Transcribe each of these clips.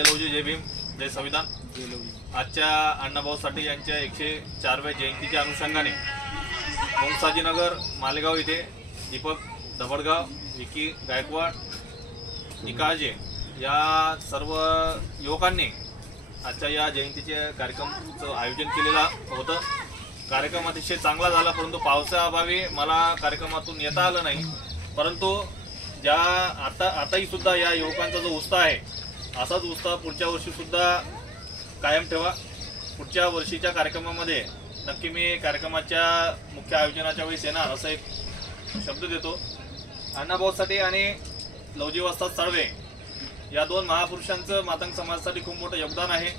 जय लवजी, जय भीम, जय संविधान। आजच्या अण्णाभाऊ साठे यांच्या 104व्या जयंतीच्या अनुषंगाने ओंसाजीनगर मालेगाव येथे दीपक दबडगाव, विकी गायकवाड, निकाळजे या सर्व युवकांनी आजच्या या जयंतीचे कार्यक्रमाचं आयोजन केलेलं होतं। कार्यक्रम अतिशय चांगला झाला, परंतु पावसाअभावी मला कार्यक्रमातून येता आलं नाही। परंतु ज्या आताही सुद्धा या युवकांचा जो उत्साह आहे, असाच उत्साह पुढच्या वर्षी सुद्धा कायम ठेवा। पुढच्या वर्षीच्या कार्यक्रमामध्ये नक्की मी कार्यक्रमाच्या मुख्य आयोजनाच्या वेळेस येणार असं एक शब्द देतो। अण्णाभाऊ साठे आणि लवजी वस्ताद साळवे या दोन महापुरुषांचं मातंग समाजासाठी खूप मोठं योगदान आहे।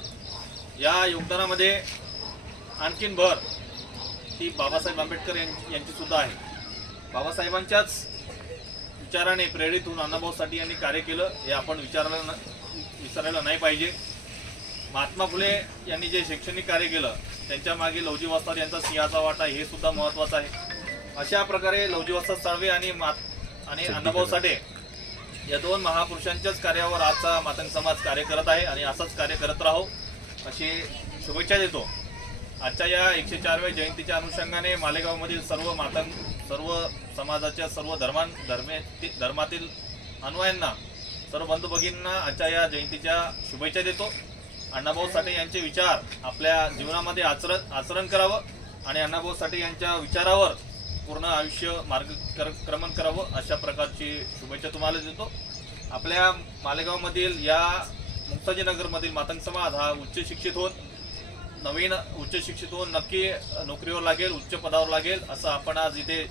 या योगदानामध्ये आणखीन भर ही बाबासाहेब आंबेडकर यांची सुद्धा आहे। बाबासाहेबांच्याच विचाराने प्रेरित होऊन अण्णाभाऊ साठे यांनी कार्य केलं, हे आपण विसरायला नाही पाहिजे। महात्मा फुले यांनी जे शैक्षणिक कार्य केलं, त्यांच्या मागे लवजी वस्ताद यांचा सिंहाचा वाटा हे सुद्धा महत्त्वाचं आहे। अशा प्रकारे लवजी वस्ताद साळवे आणि अण्णाभाऊ साठे या दोन महापुरुषांच्याच कार्यावर आजचा मातंग समाज कार्य करत आहे आणि असंच कार्य करत राहो अशी शुभेच्छा देतो। आजच्या या 104व्या जयंतीच्या अनुषंगाने मालेगावमधील सर्व समाजाच्या सर्व धर्मातील अन्वयांना, सर्व बंधू भगिनींना आजच्या या जयंतीच्या शुभेच्छा देतो। अण्णाभाऊ साठे यांचे विचार आपल्या जीवनामध्ये आचरण करावं आणि अण्णाभाऊ साठे यांच्या विचारावर पूर्ण आयुष्य मार्गक्रमण करावं अशा प्रकारची शुभेच्छा तुम्हाला देतो। आपल्या मालेगावमधील या मुक्ताजीनगरमधील मातंग समाज हा उच्च शिक्षित होऊन नक्की नोकरीवर लागेल, उच्च पदावर लागेल असं आपण आज इथे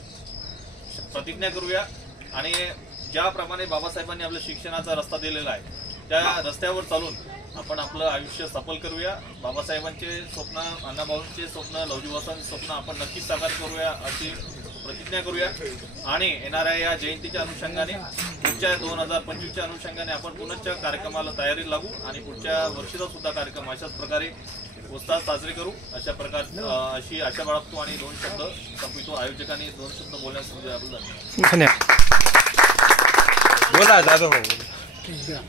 प्रतिज्ञा करूया आणि ज्याप्रमाणे बाबासाहेबांनी आपल्या शिक्षणाचा रस्ता दिलेला आहे, त्या रस्त्यावर चालून आपण आपलं आयुष्य सफल करूया। बाबासाहेबांचे स्वप्न, अण्णाभाऊंचे स्वप्न, लवजी वस्तादांचे स्वप्न आपण नक्कीच साकार करूया अशी प्रतिज्ञा करूया आणि येणाऱ्या या जयंतीच्या अनुषंगाने पुढच्या 2025च्या अनुषंगाने आपण पुनश्च कार्यक्रमाला तयारी लागू आणि पुढच्या वर्षीचा सुद्धा कार्यक्रम अशाच प्रकारे उत्साह साजरे करू अशी आशा बाळगतो आणि 2 शब्द संपवितो। आयोजकांनी 2 शब्द बोलण्यास धन्यवाद। बोला दादा भाऊ।